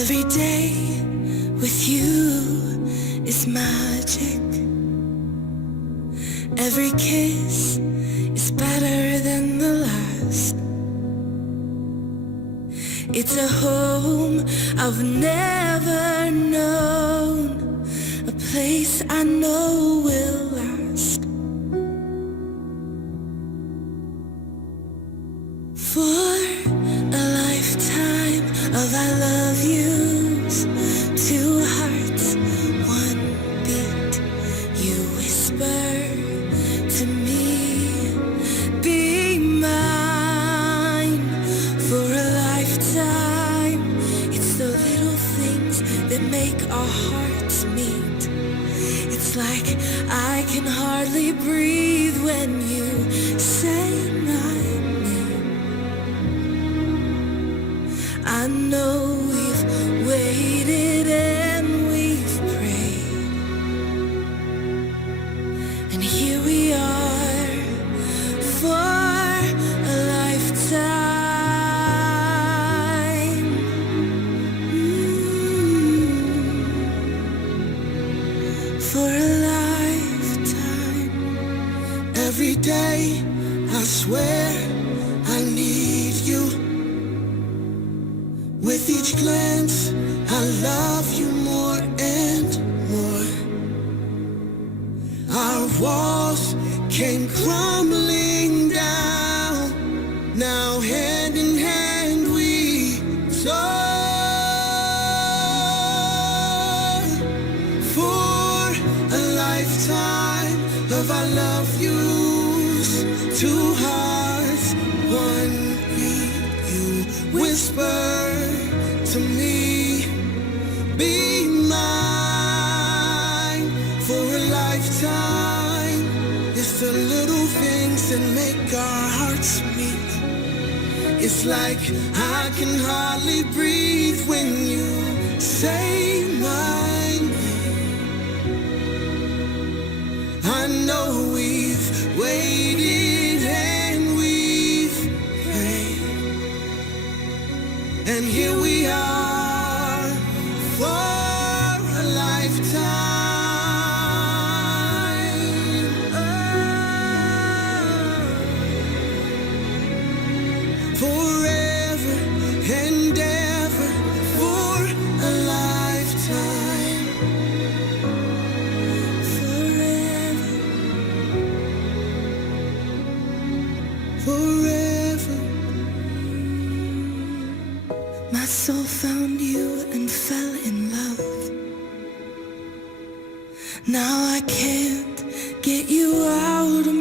Every day with you is magic. Every kiss is better than the last. It's a home I've never known, a place I know will last. For a lifetime of I love yous, two hearts, one beat. You whisper to me, be mine for a lifetime. It's the little things that make our hearts meet. It's like I can hardly breathe when you say my name. I know we've waited and we've prayed, and here we are for a lifetime. For a lifetime. Every day I swear I need you. With each glance I love you more and more. Our walls came crumbling down. Now hand in hand we soar. For a lifetime of I love yous, two hearts, one beat. You whisper to me, be mine for a lifetime. It's the little things that make our hearts meet. It's like I can hardly breathe when you say my name. I know we've waited and we've prayed, and here we are for a lifetime. Forever and ever for a lifetime. Forever. Forever. My soul found you and fell in love. Now I can't get you out of